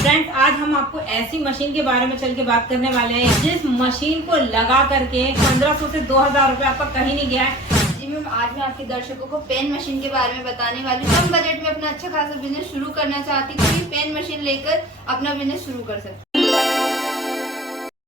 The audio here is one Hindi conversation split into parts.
फ्रेंड्स, आज हम आपको ऐसी मशीन के बारे में चल के बात करने वाले हैं जिस मशीन को लगा करके 1500 से 2000 रुपए आपका कहीं नहीं गया है। जी मैम, आज मैं आपके दर्शकों को पेन मशीन के बारे में बताने वाली हूँ। कम बजट में अपना अच्छा खासा बिजनेस शुरू करना चाहती तो ये पेन मशीन लेकर अपना बिजनेस शुरू कर सकते।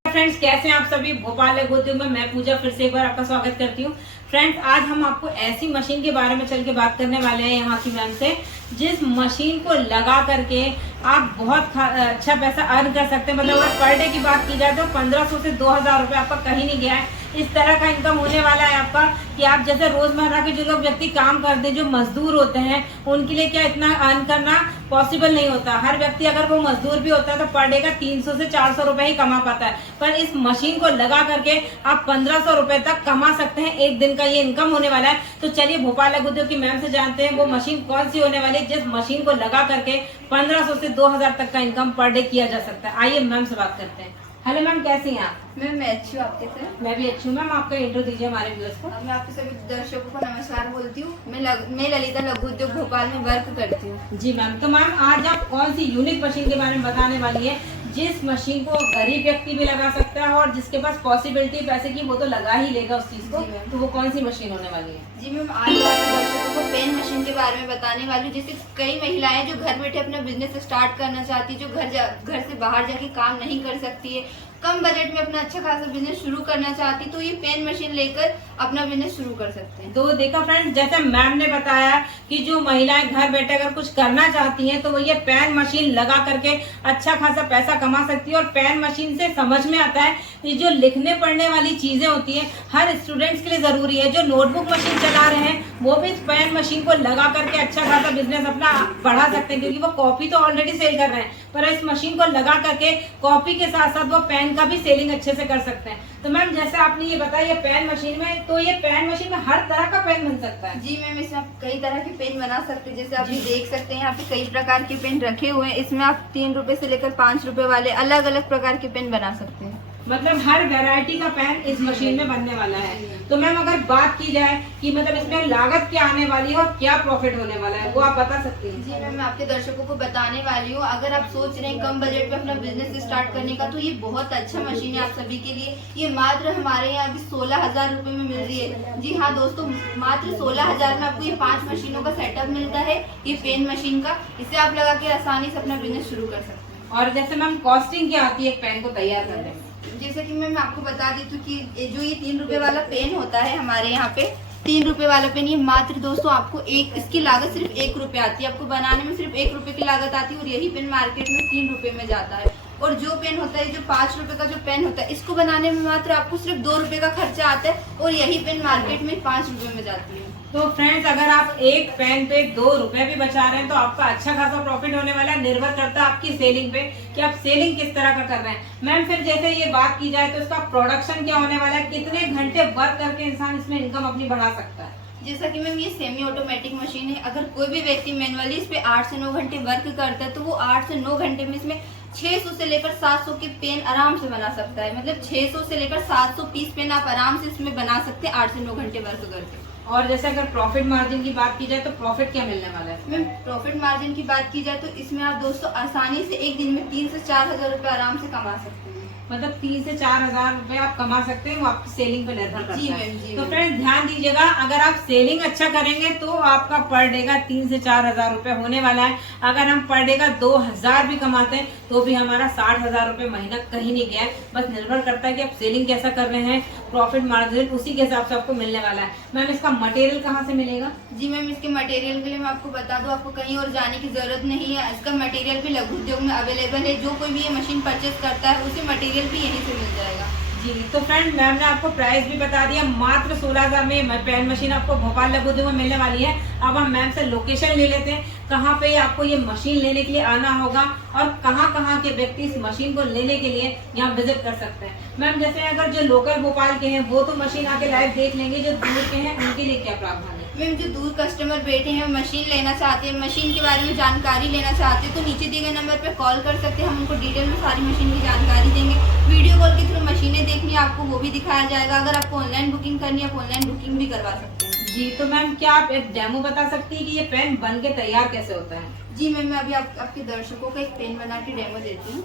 फ्रेंड्स, कैसे हैं आप सभी। भोपाल लघु उद्योग में मैं पूजा फिर से एक बार आपका स्वागत करती हूँ। फ्रेंड्स, आज हम आपको ऐसी मशीन के बारे में चल के बात करने वाले हैं यहाँ की मैम से, जिस मशीन को लगा करके आप बहुत अच्छा पैसा अर्न कर सकते हैं। मतलब अगर पर डे की बात की जाए तो 1500 से 2000 रुपए आपका कहीं नहीं गया है। इस तरह का इनकम होने वाला है आपका कि आप जैसे रोजमर्रा के जो लोग व्यक्ति काम करते हैं, जो मजदूर होते हैं, उनके लिए क्या इतना अर्न करना पॉसिबल नहीं होता। हर व्यक्ति अगर वो मजदूर भी होता है तो पर डे का 300 से 400 रुपए ही कमा पाता है, पर इस मशीन को लगा करके आप 1500 रुपए तक कमा सकते हैं। एक दिन का ये इनकम होने वाला है। तो चलिए भोपाल लघु उद्योग की मैम से जानते हैं वो मशीन कौन सी होने वाली है जिस मशीन को लगा करके 1500 से 2000 तक का इनकम पर डे किया जा सकता है। आइए मैम से बात करते हैं। हेलो मैम, कैसी हैं आप। मैम मैं अच्छी हूँ, आप कैसे हैं? मैं भी अच्छी हूँ। मैम आपका इंट्रो दीजिए हमारे व्यूअर्स को। मैं आपके सभी दर्शकों को नमस्कार बोलती हूँ। मैं ललिता लघु उद्योग भोपाल में वर्क करती हूँ। जी मैम, तो मैम आज आप कौन सी यूनिक मशीन के बारे में बताने वाली है जिस मशीन को गरीब व्यक्ति भी लगा सकता है और जिसके पास पॉसिबिलिटी पैसे की वो तो लगा ही लेगा उस चीज को। तो वो कौन सी मशीन होने वाली है। जी मैम, आज मैं आपके दर्शकों को पेन मशीन के बारे में बताने वाली हूँ। जैसे कई महिलाएं जो घर बैठे अपना बिजनेस स्टार्ट करना चाहती है, जो घर से बाहर जाके काम नहीं कर सकती है, कम बजट में अपना अच्छा खासा बिजनेस शुरू करना चाहती तो ये पेन मशीन लेकर अपना बिजनेस शुरू कर सकते हैं। तो देखा फ्रेंड्स, जैसे मैम ने बताया कि जो महिलाएं घर बैठे अगर कुछ करना चाहती हैं तो वो ये पेन मशीन लगा करके अच्छा खासा पैसा कमा सकती है। और पेन मशीन से समझ में आता है कि जो लिखने पढ़ने वाली चीजें होती है हर स्टूडेंट्स के लिए जरूरी है। जो नोटबुक मशीन चला रहे हैं वो भी इस पेन मशीन को लगा करके अच्छा खासा बिजनेस अपना बढ़ा सकते हैं, क्योंकि वो कॉपी तो ऑलरेडी सेल कर रहे हैं, पर इस मशीन को लगा करके कॉपी के साथ साथ वो पेन का भी सेलिंग अच्छे से कर सकते हैं। तो मैम जैसे आपने ये बताया ये पेन मशीन में, तो ये पेन मशीन में हर तरह का पेन बन सकता है। जी मैम, इसमें आप कई तरह के पेन बना सकते हैं। जैसे आप ये देख सकते हैं यहाँ पे कई प्रकार के पेन रखे हुए हैं। इसमें आप 3 रुपए से लेकर 5 रुपए वाले अलग अलग प्रकार के पेन बना सकते हैं। मतलब हर वैरायटी का पेन इस मशीन में बनने वाला है। तो मैम अगर बात की जाए कि मतलब इसमें लागत क्या आने वाली है और क्या प्रॉफिट होने वाला है, वो आप बता सकती हैं। जी मैम, मैं आपके दर्शकों को बताने वाली हूँ। अगर आप सोच रहे हैं कम बजट में अपना बिजनेस स्टार्ट करने का, तो ये बहुत अच्छा मशीन है आप सभी के लिए। ये मात्र हमारे यहाँ अभी 16,000 रुपए में मिल रही है। जी हाँ दोस्तों, मात्र 16,000 में आपको ये 5 मशीनों का सेटअप मिलता है, ये पेन मशीन का। इसे आप लगा के आसानी से अपना बिजनेस शुरू कर सकते हैं। और जैसे मैम कॉस्टिंग क्या आती है एक पेन को तैयार करने में। जैसे कि मैं आपको बता देती हूँ कि जो ये 3 रुपए वाला पेन होता है हमारे यहाँ पे, 3 रुपए वाला पेन, ये मात्र दोस्तों आपको इसकी लागत सिर्फ 1 रुपए आती है। आपको बनाने में सिर्फ 1 रुपए की लागत आती है और यही पेन मार्केट में 3 रुपए में जाता है। और जो पेन होता है, जो 5 रुपए का जो पेन होता है, इसको बनाने में मात्र आपको सिर्फ 2 रुपए का खर्चा आता है और यही पेन मार्केट में 5 रुपए में जाती है। तो फ्रेंड्स, अगर आप एक पेन पे 2 रुपए भी बचा रहे हैं तो आपका अच्छा खासा प्रॉफिट होने वाला है। निर्भर करता है आपकी सेलिंग पे कि आप सेलिंग किस तरह का कर रहे हैं। मैम फिर जैसे ये बात की जाए तो इसका प्रोडक्शन क्या होने वाला है, कितने घंटे वर्क करके इंसान इसमें इनकम अपनी बढ़ा सकता है। जैसा कि मैम ये सेमी ऑटोमेटिक मशीन है। अगर कोई भी व्यक्ति मैनुअली इस पे 8 से 9 घंटे वर्क करता है तो वो 8 से 9 घंटे में इसमें 600 से लेकर 700 के पेन आराम से बना सकता है। मतलब 600 से लेकर 700 पीस पेन आप आराम से इसमें बना सकते हैं 8 से 9 घंटे वर्क करके। और जैसे अगर प्रॉफिट मार्जिन की बात की जाए तो प्रॉफिट क्या मिलने वाला है। मैम प्रॉफिट मार्जिन की बात की जाए तो इसमें आप दोस्तों आसानी से एक दिन में 3 से 4,000 रुपए आराम से कमा सकते हैं। मतलब 3 से 4,000 रुपए आप कमा सकते हैं, वो आपकी सेलिंग पे निर्भर करता है। जी मैम, जी। तो फ्रेंड्स ध्यान दीजिएगा, अगर आप सेलिंग अच्छा करेंगे तो आपका पर डे का 3 से 4,000 रुपए होने वाला है। अगर हम पर डे का 2,000 भी कमाते हैं तो भी हमारा 60,000 रुपए महीना कहीं नहीं गया है। बस निर्भर करता है कि आप सेलिंग कैसा कर रहे हैं, प्रॉफिट मार्जिन उसी के हिसाब से आपको मिलने वाला है। मैम इसका मटेरियल कहाँ से मिलेगा। जी मैम, इसके मटेरियल के लिए मैं आपको बता दूं, आपको कहीं और जाने की जरूरत नहीं है। इसका मटेरियल भी लघु उद्योग में अवेलेबल है। जो कोई भी ये मशीन परचेज करता है उसे मटेरियल भी यहीं से मिल जाएगा। जी तो फ्रेंड, मैम ने आपको प्राइस भी बता दिया। मात्र 16,000 में पेन मशीन आपको भोपाल लघु उद्योग में मिलने वाली है। अब हम मैम से लोकेशन ले लेते हैं, कहाँ पे आपको ये मशीन लेने के लिए आना होगा और कहाँ के व्यक्ति इस मशीन को लेने के लिए यहाँ विजिट कर सकते हैं। मैम जैसे अगर जो लोकल भोपाल के हैं वो तो मशीन आके लाइव देख लेंगे, जो दूर के हैं उनके लिए क्या प्रावधान है। मैम जो दूर कस्टमर बैठे हैं मशीन लेना चाहते हैं, मशीन के बारे में जानकारी लेना चाहते हैं, तो नीचे दिए गए नंबर पे कॉल कर सकते हैं। हम उनको डिटेल में सारी मशीन की जानकारी देंगे। वीडियो कॉल के थ्रू मशीनें देखनी है आपको वो भी दिखाया जाएगा। अगर आपको ऑनलाइन बुकिंग करनी है आप ऑनलाइन बुकिंग भी करवा सकते हैं। जी तो मैम क्या आप एक डेमो बता सकती है कि ये पेन बन के तैयार कैसे होता है। जी मैम, मैं अभी आपके दर्शकों का एक पेन बना के डेमो देती हूँ।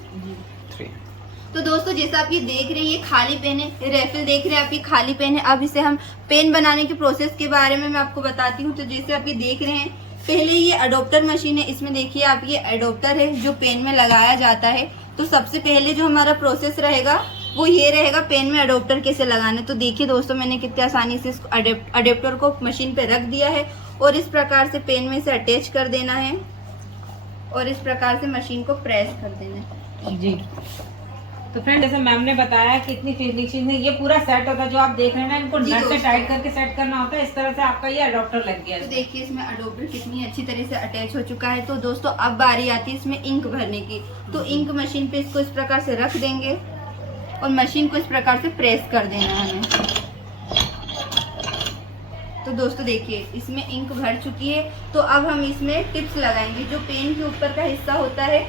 3 तो दोस्तों जैसा आप ये देख रहे हैं, ये खाली पेन है, रेफिल देख रहे हैं आप, ये खाली पेन है। अब इसे हम पेन बनाने के प्रोसेस के बारे में मैं आपको बताती हूँ। तो जैसे आप ये देख रहे हैं, पहले ये अडोप्टर मशीन है, इसमें देखिए आप, ये अडोप्टर है जो पेन में लगाया जाता है। तो सबसे पहले जो हमारा प्रोसेस रहेगा वो ये रहेगा, पेन में अडोप्टर कैसे लगाना है। तो देखिए दोस्तों, मैंने कितनी आसानी से इसको अडोप्टर को मशीन पे रख दिया है और इस प्रकार से पेन में इसे अटैच कर देना है और इस प्रकार से मशीन को प्रेस कर देना है। जी। तो फ्रेंड जैसे मैम ने बताया कि इतनी फिनिशिंग है, ये पूरा सेट होता है जो आप देख रहे हैं ना, इनको जी नट से दोस्तों। टाइट करके सेट करना होता है। इस तरह से आपका ये अडॉप्टर लग गया तो है। देखिए इसमें अडोप्टर कितनी अच्छी तरह से अटैच हो चुका है। तो दोस्तों अब बारी आती है इसमें इंक भरने की। तो इंक मशीन पे इसको इस प्रकार से रख देंगे और मशीन को इस प्रकार से प्रेस कर देना है हमें। तो दोस्तों देखिए इसमें इंक भर चुकी है। तो अब हम इसमें टिप्स लगाएंगे, जो पेन के ऊपर का हिस्सा होता है,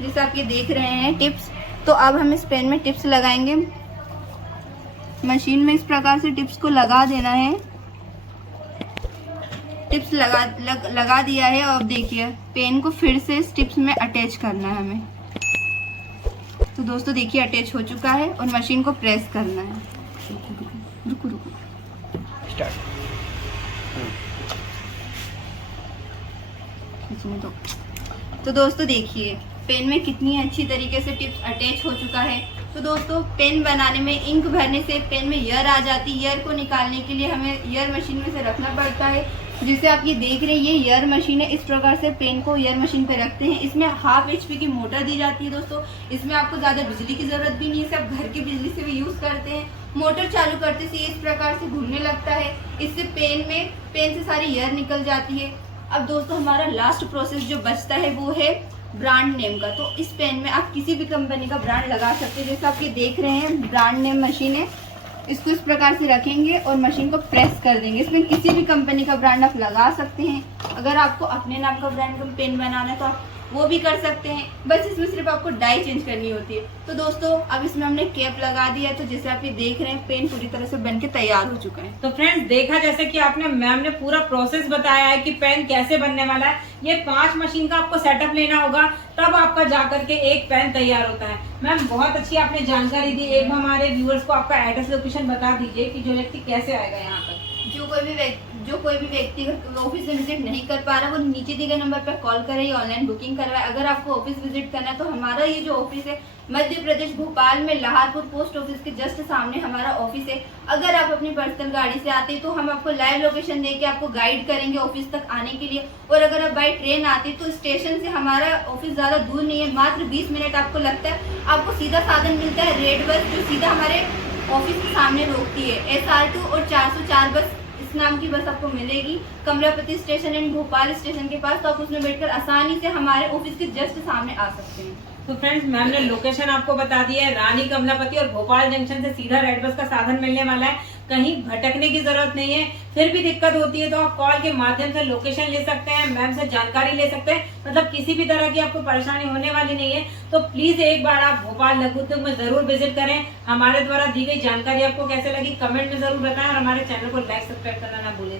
जैसे आप ये देख रहे हैं टिप्स। तो अब हम इस पेन में टिप्स लगाएंगे। मशीन में इस प्रकार से टिप्स को लगा देना है। टिप्स लगा दिया है और देखिए पेन को फिर से इस टिप्स में अटैच करना है हमें। तो दोस्तों देखिए अटैच हो चुका है और मशीन को प्रेस करना है। रुको रुको स्टार्ट। इसमें तो दोस्तों देखिए पेन में कितनी अच्छी तरीके से टिप्स अटैच हो चुका है। तो दोस्तों पेन बनाने में इंक भरने से पेन में ईयर आ जाती है। ईयर को निकालने के लिए हमें ईयर मशीन में से रखना पड़ता है। जैसे आप ये देख रहे हैं, ये ईयर मशीन है। इस प्रकार से पेन को ईयर मशीन पे रखते हैं। इसमें 1/2 HP की मोटर दी जाती है दोस्तों। इसमें आपको ज़्यादा बिजली की ज़रूरत भी नहीं है, सब घर की बिजली से भी यूज़ करते हैं। मोटर चालू करते से इस प्रकार से घूमने लगता है। इससे पेन से सारी ईयर निकल जाती है। अब दोस्तों हमारा लास्ट प्रोसेस जो बचता है वो है ब्रांड नेम का। तो इस पेन में आप किसी भी कंपनी का ब्रांड लगा सकते हैं। जैसे आप ये देख रहे हैं ब्रांड नेम मशीन है। इसको इस प्रकार से रखेंगे और मशीन को प्रेस कर देंगे। इसमें किसी भी कंपनी का ब्रांड आप लगा सकते हैं। अगर आपको अपने नाम का ब्रांड का पेन बनाना है तो आप वो भी कर सकते हैं। बस इसमें सिर्फ आपको डाई चेंज करनी होती है। तो दोस्तों अब इसमें हमने कैप लगा दिया है। तो जैसे आप ये देख रहे हैं पेन पूरी तरह से बन के तैयार हो चुका है। तो फ्रेंड्स देखा जैसे कि आपने मैम ने पूरा प्रोसेस बताया है कि पेन कैसे बनने वाला है। ये 5 मशीन का आपको सेटअप लेना होगा, तब आपका जाकर के एक पेन तैयार होता है। मैम बहुत अच्छी आपने जानकारी दी। एक हमारे व्यूअर्स को आपका एड्रेस लोकेशन बता दीजिए कि जो व्यक्ति कैसे आएगा यहाँ पर। जो कोई भी व्यक्ति ऑफिस में विजिट नहीं कर पा रहा, वो नीचे दिए गए नंबर पर कॉल करे या ऑनलाइन बुकिंग करवाए। अगर आपको ऑफिस विजिट करना है तो हमारा ये जो ऑफिस है मध्य प्रदेश भोपाल में लहारपुर पोस्ट ऑफिस के जस्ट सामने हमारा ऑफिस है। अगर आप अपनी पर्सनल गाड़ी से आते हैं तो हम आपको लाइव लोकेशन देके आपको गाइड करेंगे ऑफिस तक आने के लिए। और अगर आप बाई ट्रेन आते हैं तो स्टेशन से हमारा ऑफिस ज्यादा दूर नहीं है, मात्र 20 मिनट आपको लगता है। आपको सीधा साधन मिलता है रेड बस, जो सीधा हमारे ऑफिस के सामने रोकती है। SR2 और 404 बस इस नाम की बस आपको मिलेगी Kamlapati station and Bhopal station के पास। तो आप उसमें बैठकर आसानी से हमारे ऑफिस के जस्ट सामने आ सकते हैं। तो फ्रेंड्स मैम ने लोकेशन आपको बता दी है। रानी कमलापति और भोपाल जंक्शन से सीधा रेड बस का साधन मिलने वाला है। कहीं भटकने की जरूरत नहीं है। फिर भी दिक्कत होती है तो आप कॉल के माध्यम से लोकेशन ले सकते हैं, मैम से जानकारी ले सकते हैं। मतलब किसी भी तरह की आपको परेशानी होने वाली नहीं है। तो प्लीज एक बार आप भोपाल लघु उद्योग में जरूर विजिट करें। हमारे द्वारा दी गई जानकारी आपको कैसे लगी कमेंट में जरूर बताएं और हमारे चैनल को लाइक सब्सक्राइब करना ना भूलें।